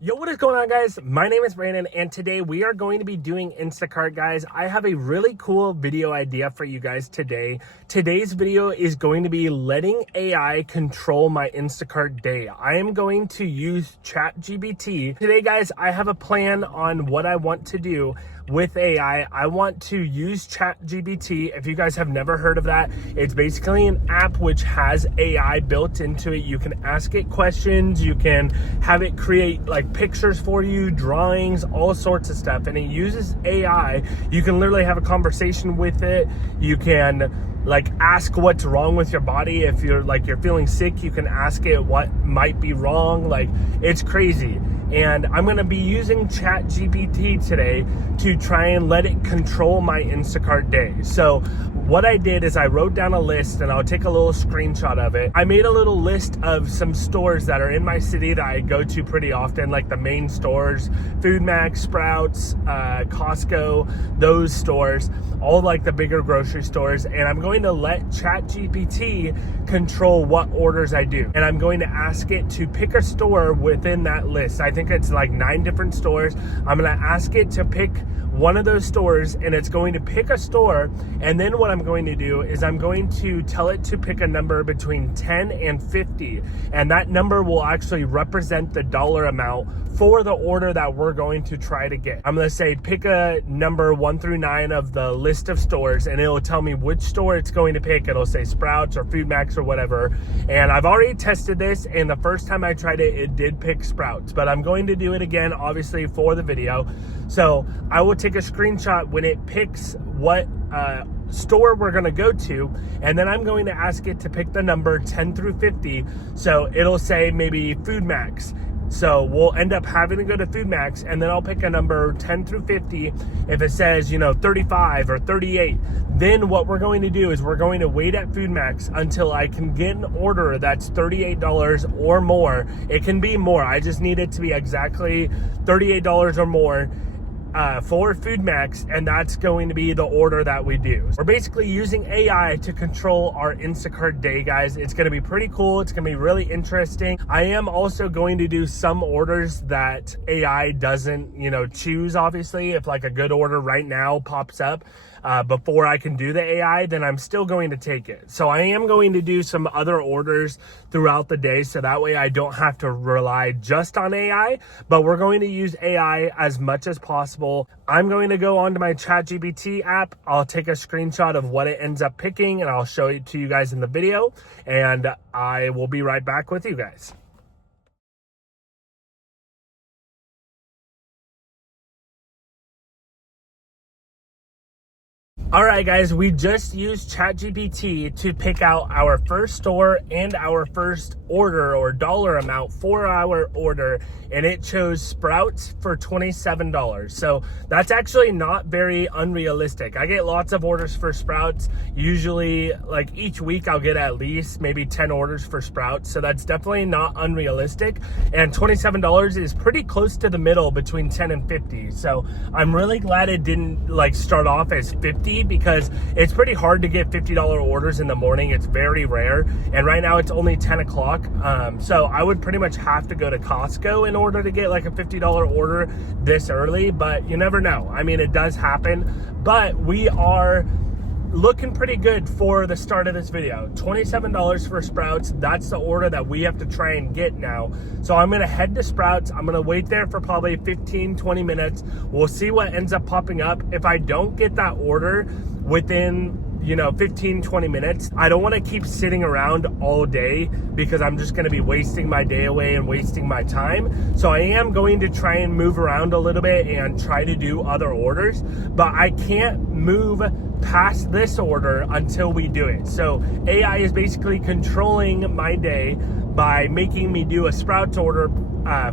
Yo, what is going on, guys? My name is Brandon, and today we are going to be doing Instacart, guys. I have a really cool video idea for you guys today. Today's video is going to be letting AI control my Instacart day. I am going to use ChatGPT. Today, guys, I have a plan on what I want to do with AI. I want to use ChatGPT. If you guys have never heard of that, it's basically an app which has AI built into it. You can ask it questions, you can have it create like pictures for you, drawings, all sorts of stuff, and it uses AI. You can literally have a conversation with it. You can like ask what's wrong with your body. If you're feeling sick, you can ask it what might be wrong. Like, it's crazy. And I'm going to be using ChatGPT today to try and let it control my Instacart day. So what I did is I wrote down a list, and I'll take a little screenshot of it. I made a little list of some stores that are in my city that I go to pretty often, like the main stores, Food Max, Sprouts, Costco, those stores, all like the bigger grocery stores. And I'm going to let ChatGPT control what orders I do. And I'm going to ask it to pick a store within that list. I think it's like 9 different stores. I'm going to ask it to pick one of those stores, and it's going to pick a store. And then what I'm going to do is I'm going to tell it to pick a number between 10 and 50. And that number will actually represent the dollar amount for the order that we're going to try to get. I'm going to say pick a number 1 through 9 of the list of stores, and it'll tell me which store it's going to pick. It'll say Sprouts or Food Max or whatever. And I've already tested this, and the first time I tried it, it did pick Sprouts. But I'm going to do it again, obviously, for the video. So I will take a screenshot when it picks what store we're going to go to, and then I'm going to ask it to pick the number 10 through 50. So it'll say maybe Food Max. So we'll end up having to go to Food Max, and then I'll pick a number 10 through 50. If it says, 35 or 38, then what we're going to do is we're going to wait at Food Max until I can get an order that's $38 or more. It can be more. I just need it to be exactly $38 or more for Food Max, and that's going to be the order that we do. We're basically using AI to control our Instacart day, guys. It's going to be pretty cool. It's going to be really interesting. I am also going to do some orders that AI doesn't, choose. Obviously, if like a good order right now pops up before I can do the AI, then I'm still going to take it. So I am going to do some other orders throughout the day, so that way I don't have to rely just on AI, but we're going to use AI as much as possible. I'm going to go onto my ChatGPT app. I'll take a screenshot of what it ends up picking, and I'll show it to you guys in the video, and I will be right back with you guys. All right, guys, we just used ChatGPT to pick out our first store and our first order or dollar amount for our order, and it chose Sprouts for $27. So that's actually not very unrealistic. I get lots of orders for Sprouts. Usually, like each week, I'll get at least maybe 10 orders for Sprouts. So that's definitely not unrealistic. And $27 is pretty close to the middle between 10 and 50. So I'm really glad it didn't start off as 50, because it's pretty hard to get $50 orders in the morning. It's very rare, and right now it's only 10 o'clock. So I would pretty much have to go to Costco in order to get like a $50 order this early, but you never know. I mean, it does happen, but we are looking pretty good for the start of this video. $27 for Sprouts. That's the order that we have to try and get now. So I'm going to head to Sprouts. I'm going to wait there for probably 15-20 minutes. We'll see what ends up popping up. If I don't get that order within 15-20 minutes, I don't want to keep sitting around all day, because I'm just going to be wasting my day away and wasting my time. So I am going to try and move around a little bit and try to do other orders, but I can't move past this order until we do it. So AI is basically controlling my day by making me do a Sprouts order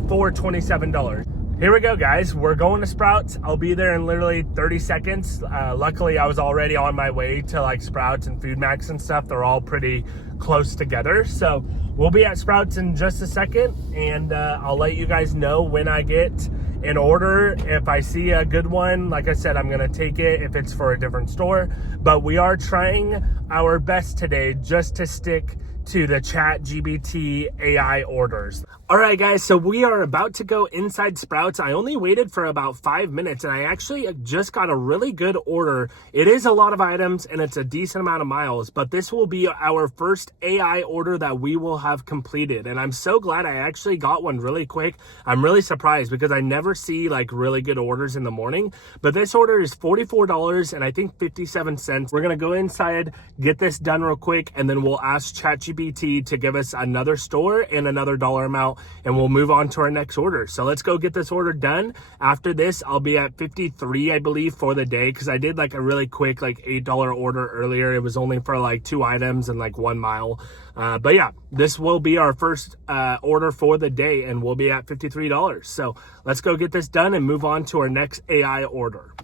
for $27. Here we go, guys. We're going to Sprouts. I'll be there in literally 30 seconds. Luckily, I was already on my way to Sprouts and Food Max and stuff. They're all pretty close together. So we'll be at Sprouts in just a second, and I'll let you guys know when I get an order. If I see a good one, like I said, I'm going to take it if it's for a different store. But we are trying our best today just to stick to the ChatGPT AI orders. All right, guys, so we are about to go inside Sprouts. I only waited for about 5 minutes, and I actually just got a really good order. It is a lot of items, and it's a decent amount of miles, but this will be our first AI order that we will have completed, and I'm so glad I actually got one really quick. I'm really surprised because I never see, like, really good orders in the morning, but this order is $44 and I think 57 cents. We're going to go inside, get this done real quick, and then we'll ask ChatGPT to give us another store and another dollar amount, and we'll move on to our next order. So let's go get this order done. After this, I'll be at 53, I believe, for the day, because I did like a really quick like $8 order earlier. It was only for like 2 items and like 1 mile. But yeah, this will be our first order for the day, and we'll be at $53. So let's go get this done and move on to our next AI order.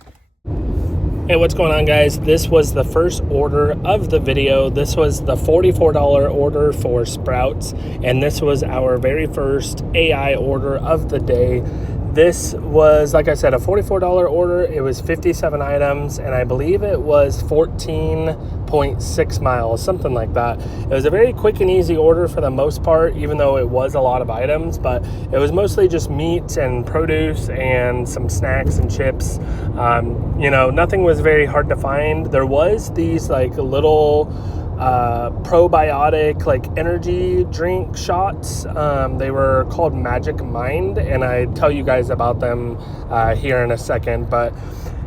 Hey, what's going on, guys? This was the first order of the video. This was the $44 order for Sprouts, and this was our very first AI order of the day. This was, like I said, a $44 order. It was 57 items, and I believe it was 14.6 miles, something like that. It was a very quick and easy order for the most part, even though it was a lot of items, but it was mostly just meat and produce and some snacks and chips. You know, nothing was very hard to find. There was these like little probiotic like energy drink shots. They were called Magic Mind, and I tell you guys about them here in a second. But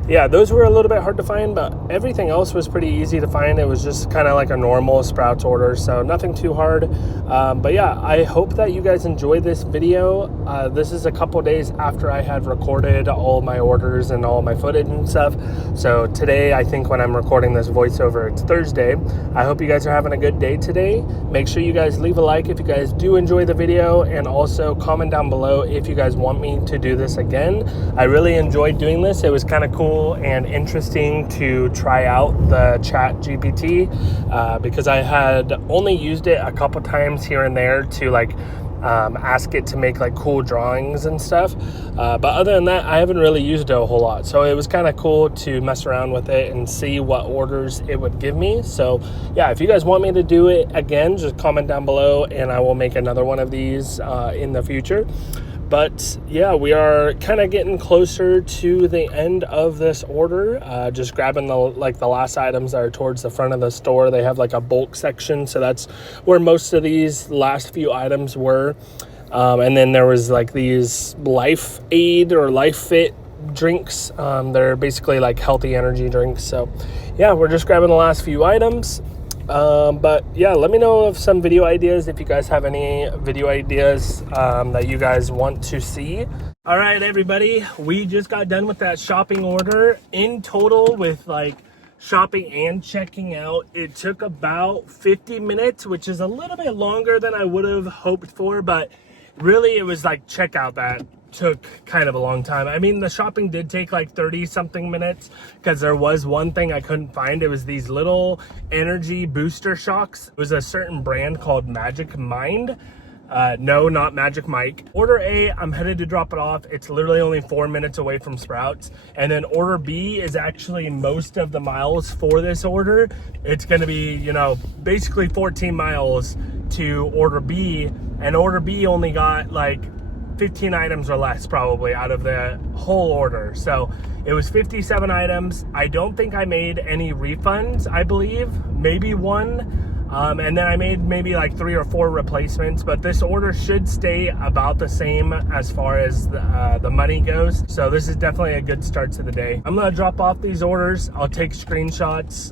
yeah, those were a little bit hard to find, but everything else was pretty easy to find. It was just kind of like a normal Sprouts order, so nothing too hard. But yeah, I hope that you guys enjoyed this video. This is a couple days after I had recorded all my orders and all my footage and stuff. So today, I think when I'm recording this voiceover, it's Thursday. I hope you guys are having a good day today. Make sure you guys leave a like if you guys do enjoy the video, and also comment down below if you guys want me to do this again. I really enjoyed doing this. It was kind of cool and interesting to try out the ChatGPT because I had only used it a couple times here and there to like ask it to make like cool drawings and stuff, but other than that, I haven't really used it a whole lot. So it was kind of cool to mess around with it and see what orders it would give me. So yeah, if you guys want me to do it again, just comment down below and I will make another one of these in the future. But yeah, we are kind of getting closer to the end of this order. Just grabbing the last items that are towards the front of the store. They have like a bulk section, so that's where most of these last few items were. And then there was like these Life Aid or Life Fit drinks. They're basically like healthy energy drinks. So yeah, we're just grabbing the last few items. But yeah, let me know of some video ideas if you guys have any video ideas that you guys want to see. All right, everybody, we just got done with that shopping order. In total, with like shopping and checking out, it took about 50 minutes, which is a little bit longer than I would have hoped for, but really it was like checkout that took kind of a long time. I mean, the shopping did take like 30 something minutes because there was one thing I couldn't find. It was these little energy booster shocks. It was a certain brand called Magic Mind. No, not Magic Mike. Order A, I'm headed to drop it off. It's literally only 4 minutes away from Sprouts. And then order B is actually most of the miles for this order. It's going to be, you know, basically 14 miles to order B, and order B only got like 15 items or less probably out of the whole order. So it was 57 items. I don't think I made any refunds, I believe, maybe one. And then I made maybe like 3 or 4 replacements, but this order should stay about the same as far as the money goes. So this is definitely a good start to the day. I'm gonna drop off these orders. I'll take screenshots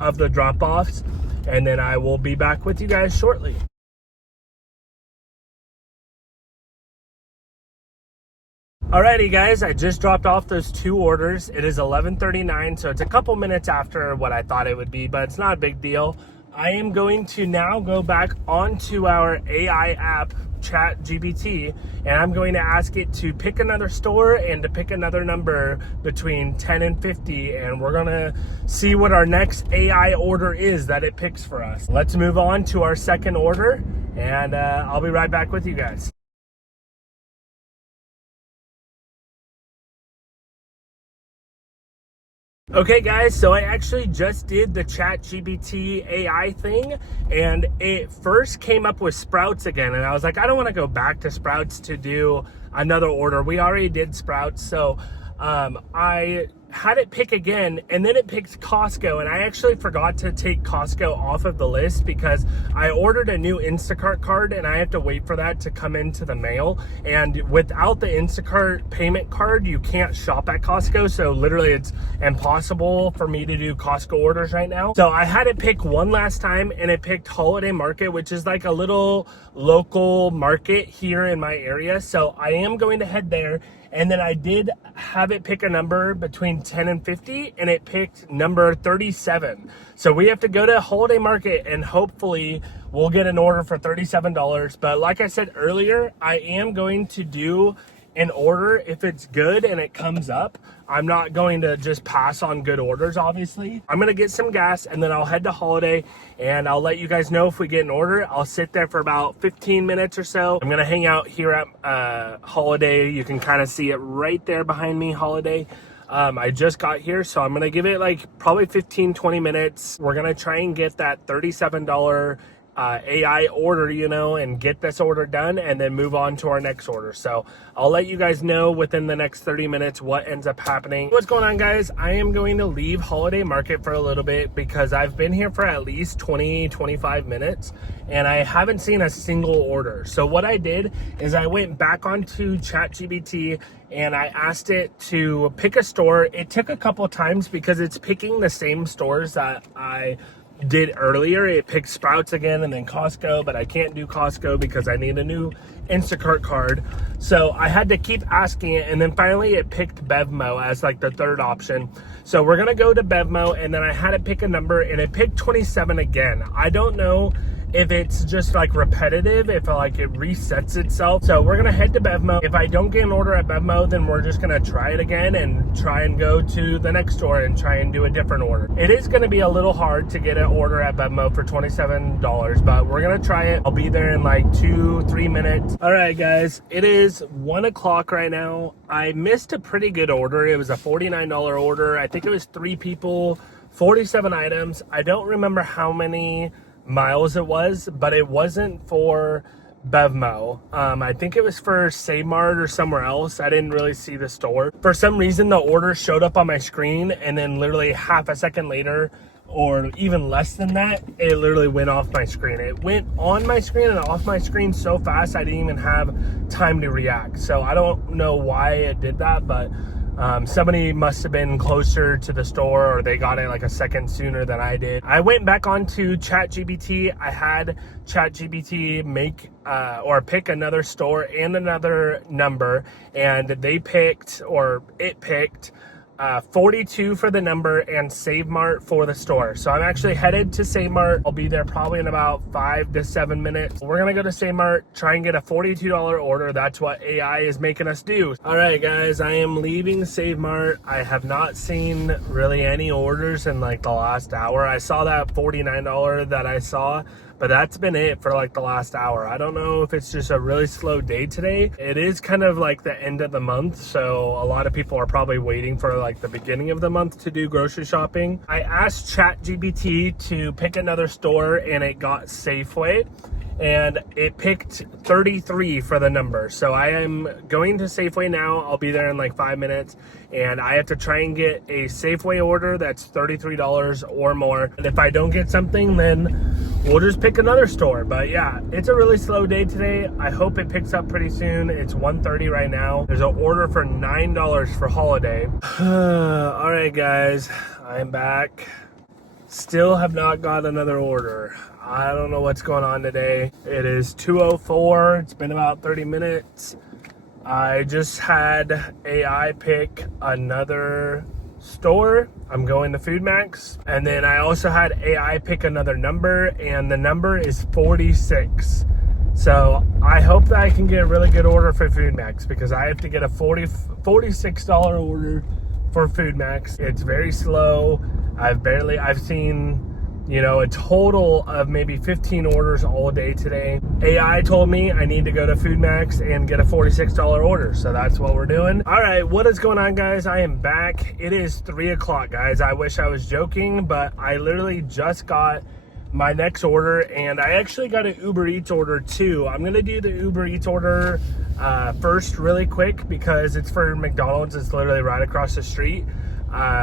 of the drop-offs, and then I will be back with you guys shortly. Alrighty guys, I just dropped off those 2 orders. It is 11:39, so it's a couple minutes after what I thought it would be, but it's not a big deal. I am going to now go back onto our AI app, ChatGPT, and I'm going to ask it to pick another store and to pick another number between 10 and 50, and we're gonna see what our next AI order is that it picks for us. Let's move on to our second order, and I'll be right back with you guys. Okay guys, so I actually just did the ChatGPT AI thing, and it first came up with Sprouts again, and I was like, I don't want to go back to Sprouts to do another order. We already did Sprouts, so I had it pick again, and then it picked Costco, and I actually forgot to take Costco off of the list because I ordered a new Instacart card and I have to wait for that to come into the mail, and without the Instacart payment card you can't shop at Costco, so literally it's impossible for me to do Costco orders right now. So I had it pick one last time, and it picked Holiday Market, which is like a little local market here in my area, so I am going to head there. And then I did have it pick a number between 10 and 50, and it picked number 37. So we have to go to Holiday Market, and hopefully we'll get an order for $37. But like I said earlier, I am going to do an order if it's good and it comes up. I'm not going to just pass on good orders, obviously. I'm gonna get some gas, and then I'll head to Holiday, and I'll let you guys know if we get an order. I'll sit there for about 15 minutes or so. I'm gonna hang out here at Holiday. You can kind of see it right there behind me, Holiday. I just got here, so I'm gonna give it like probably 15-20 minutes. We're gonna try and get that $37 AI order, you know, and get this order done, and then move on to our next order. So I'll let you guys know within the next 30 minutes what ends up happening. What's going on, guys? I am going to leave Holiday Market for a little bit because I've been here for at least 20-25 minutes and I haven't seen a single order. So what I did is I went back onto ChatGPT and I asked it to pick a store. It took a couple times because it's picking the same stores that I did earlier. It picked Sprouts again and then Costco, but I can't do Costco because I need a new Instacart card. So I had to keep asking it, and then finally it picked Bevmo as like the third option. So we're gonna go to Bevmo, and then I had it pick a number, and it picked 27 again. I don't know if it's just like repetitive, if like it resets itself. So we're gonna head to Bevmo. If I don't get an order at Bevmo, then we're just gonna try it again and try and go to the next store and try and do a different order. It is gonna be a little hard to get an order at Bevmo for $27, but we're gonna try it. I'll be there in like 2-3 minutes. All right, guys, it is 1 o'clock right now. I missed a pretty good order. It was a $49 order. I think it was 3 people, 47 items. I don't remember how many miles it was, but it wasn't for Bevmo. I think it was for Save Mart or somewhere else. I didn't really see the store. For some reason, the order showed up on my screen, and then literally half a second later, or even less than that, it literally went off my screen. It went on my screen and off my screen so fast I didn't even have time to react. So I don't know why it did that, but somebody must have been closer to the store, or they got it like a second sooner than I did. I went back onto ChatGPT. I had ChatGPT make or pick another store and another number, and they picked, or it picked 42 for the number and Save Mart for the store. So I'm actually headed to Save Mart. I'll be there probably in about 5 to 7 minutes. We're gonna go to Save Mart, try and get a $42 order. That's what AI is making us do. All right, guys, I am leaving Save Mart. I have not seen really any orders in like the last hour. I saw that $49 that I saw, but that's been it for like the last hour. I don't know if it's just a really slow day today. It is kind of like the end of the month, so a lot of people are probably waiting for like the beginning of the month to do grocery shopping. I asked ChatGPT to pick another store, and it got Safeway, and it picked 33 for the number. So I am going to Safeway now. I'll be there in like 5 minutes, and I have to try and get a Safeway order that's $33 or more. And if I don't get something, then we'll just pick another store. But yeah, it's a really slow day today. I hope it picks up pretty soon. It's 1:30 right now. There's an order for $9 for Holiday. All right, guys, I'm back. Still have not got another order. I don't know what's going on today. It is 2:04. It's been about 30 minutes. I just had AI pick another store. I'm going to Food Max. And then I also had AI pick another number, and the number is 46. So I hope that I can get a really good order for Food Max, because I have to get a $46 order for Food Max. It's very slow. I've seen, a total of maybe 15 orders all day today. AI told me I need to go to FoodMax and get a $46 order. So that's what we're doing. All right, what is going on, guys? I am back. It is 3 o'clock, guys. I wish I was joking, but I literally just got my next order, and I actually got an Uber Eats order too. I'm gonna do the Uber Eats order first really quick because it's for McDonald's. It's literally right across the street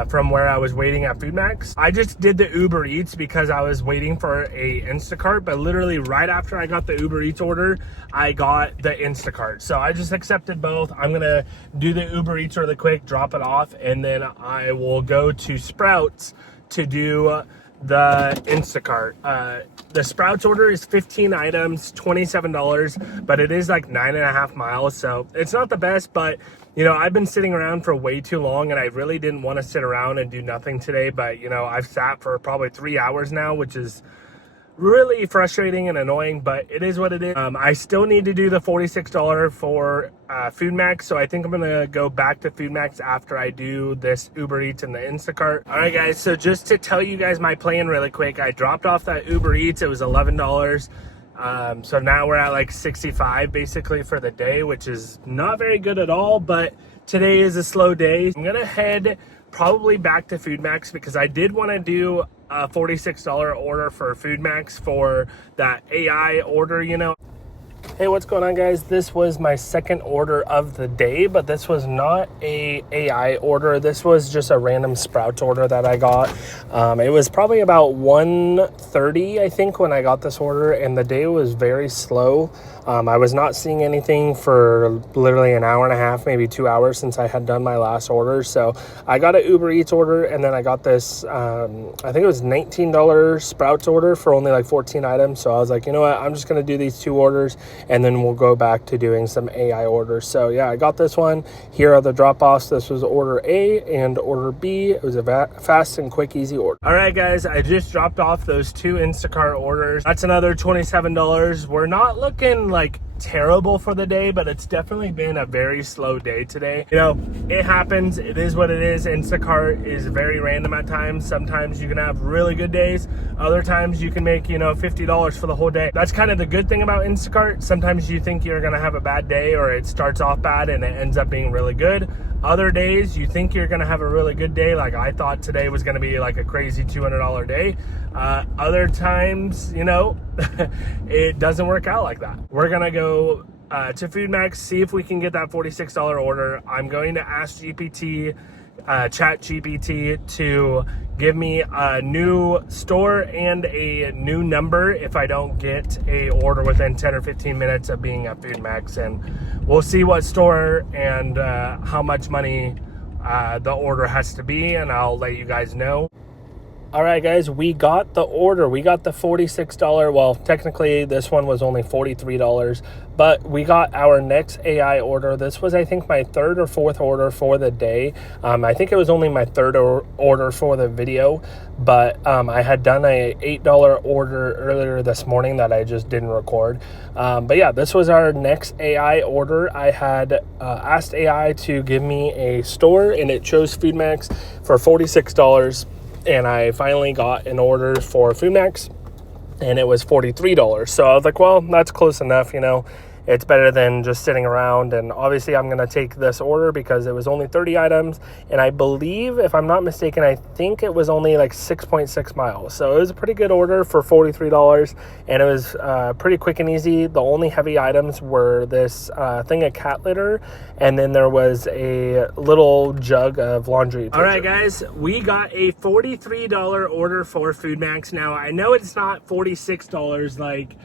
from where I was waiting at FoodMax. I just did the Uber Eats because I was waiting for a Instacart, but literally right after I got the Uber Eats order, I got the Instacart. So I just accepted both. I'm gonna do the Uber Eats really quick, drop it off, and then I will go to Sprouts to do the Instacart. The Sprouts order is 15 items, $27, but it is like 9.5 miles. So it's not the best, but I've been sitting around for way too long and I really didn't want to sit around and do nothing today. But I've sat for probably 3 hours now, which is really frustrating and annoying, but it is what it is. I still need to do the $46 for FoodMax, so I think I'm gonna go back to FoodMax after I do this Uber Eats and the Instacart. All right, guys, so just to tell you guys my plan really quick, I dropped off that Uber Eats. It was $11. So now we're at like 65 basically for the day, which is not very good at all, but today is a slow day. I'm gonna head probably back to FoodMax because I did want to do a $46 order for FoodMax for that AI order, Hey, what's going on, guys? This was my second order of the day, but this was not a AI order. This was just a random Sprouts order that I got. It was probably about 1:30, I think, when I got this order, and the day was very slow. I was not seeing anything for literally an hour and a half, maybe 2 hours since I had done my last order. So I got an Uber Eats order, and then I got this, I think it was $19 Sprouts order for only like 14 items. So I was like, you know what, I'm just going to do these 2 orders, and then we'll go back to doing some AI orders. So yeah, I got this one. Here are the drop-offs. This was order A and order B. It was a fast and quick, easy order. All right, guys, I just dropped off those 2 Instacart orders. That's another $27. We're not looking like terrible for the day, but it's definitely been a very slow day today. It happens. It is what it is. Instacart is very random at times. Sometimes you can have really good days. Other times you can make, $50 for the whole day. That's kind of the good thing about Instacart. Sometimes you think you're going to have a bad day or it starts off bad and it ends up being really good. Other days you think you're going to have a really good day. Like I thought today was going to be like a crazy $200 day. Other times, it doesn't work out like that. We're going to go to FoodMax, see if we can get that $46 order. I'm going to ask Chat GPT to give me a new store and a new number if I don't get a order within 10 or 15 minutes of being at FoodMax, and we'll see what store and how much money the order has to be, and I'll let you guys know. All right, guys, we got the order. We got the $46. Well, technically this one was only $43, but we got our next AI order. This was, I think, my 3rd or 4th order for the day. I think it was only my 3rd order for the video, but I had done a $8 order earlier this morning that I just didn't record. But yeah, this was our next AI order. I had asked AI to give me a store, and it chose FoodMax for $46. And I finally got an order for FoodMax, and it was $43. So I was like, well, that's close enough, It's better than just sitting around, and obviously I'm going to take this order because it was only 30 items, and I believe, if I'm not mistaken, I think it was only like 6.6 miles. So it was a pretty good order for $43, and it was pretty quick and easy. The only heavy items were this thing of cat litter, and then there was a little jug of laundry detergent. All right, guys, we got a $43 order for FoodMax. Now, I know it's not $46 like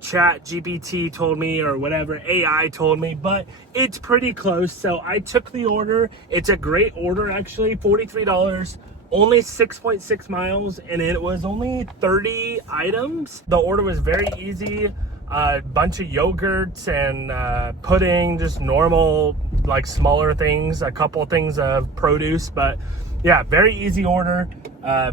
Chat GPT told me or whatever AI told me, but it's pretty close. So I took the order. It's a great order, actually. $43, only 6.6 miles, and it was only 30 items. The order was very easy. A bunch of yogurts and pudding, just normal, like smaller things, a couple things of produce, but yeah, very easy order.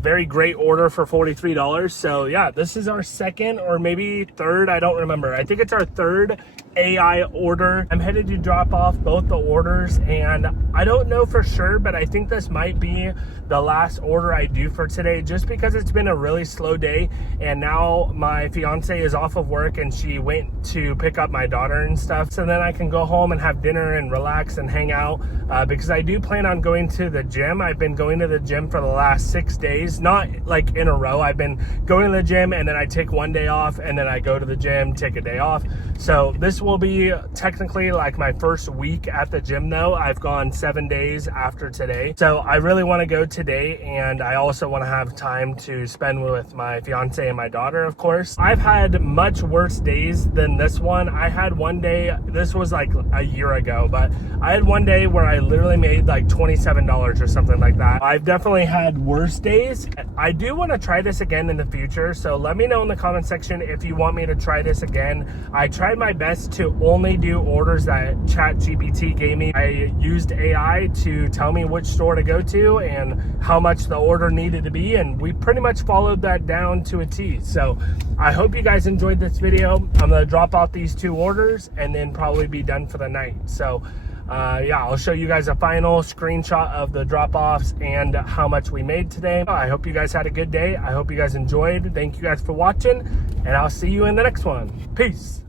Very great order for $43. So yeah, this is our second or maybe third, I don't remember. I think it's our third AI order. I'm headed to drop off both the orders, and I don't know for sure, but I think this might be the last order I do for today, just because it's been a really slow day, and now my fiance is off of work and she went to pick up my daughter and stuff, so then I can go home and have dinner and relax and hang out, because I do plan on going to the gym. I've been going to the gym for the last 6 days, not like in a row. I've been going to the gym and then I take one day off, and then I go to the gym, take a day off. So this will be technically like my first week at the gym though. I've gone 7 days after today. So I really want to go today, and I also want to have time to spend with my fiance and my daughter, of course. I've had much worse days than this one. I had one day, this was like a year ago, but I had one day where I literally made like $27 or something like that. I've definitely had worse days. I do want to try this again in the future, so let me know in the comment section if you want me to try this again. I tried my best to only do orders that ChatGPT gave me. I used AI to tell me which store to go to and how much the order needed to be, and we pretty much followed that down to a T. So I hope you guys enjoyed this video. I'm gonna drop out these 2 orders and then probably be done for the night. So yeah, I'll show you guys a final screenshot of the drop-offs and how much we made today. I hope you guys had a good day. I hope you guys enjoyed. Thank you guys for watching, and I'll see you in the next one. Peace.